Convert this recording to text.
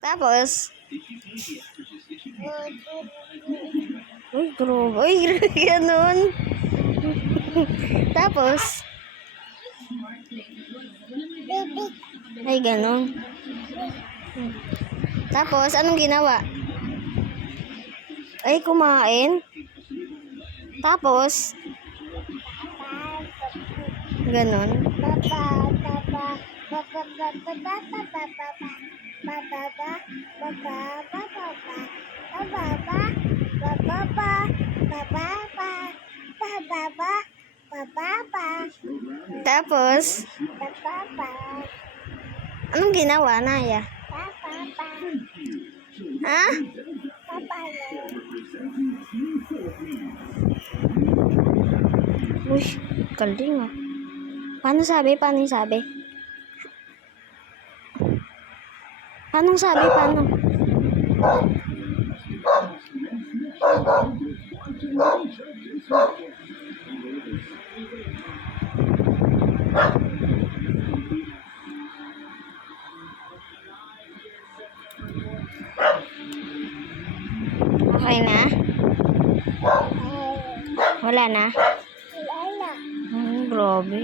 Tapos, uy, grabe. Uy, ganun. Tapos, ay, ganun. Tapos, anong ginawa? Ay, kumain. Tapos, ganun. Tapos, anong ginawa, Naya? Ha? Uy, galing ah. Paano sabi? Paano yung sabi? Paano sabi? Paano? Okay na? Wala na? Grabe.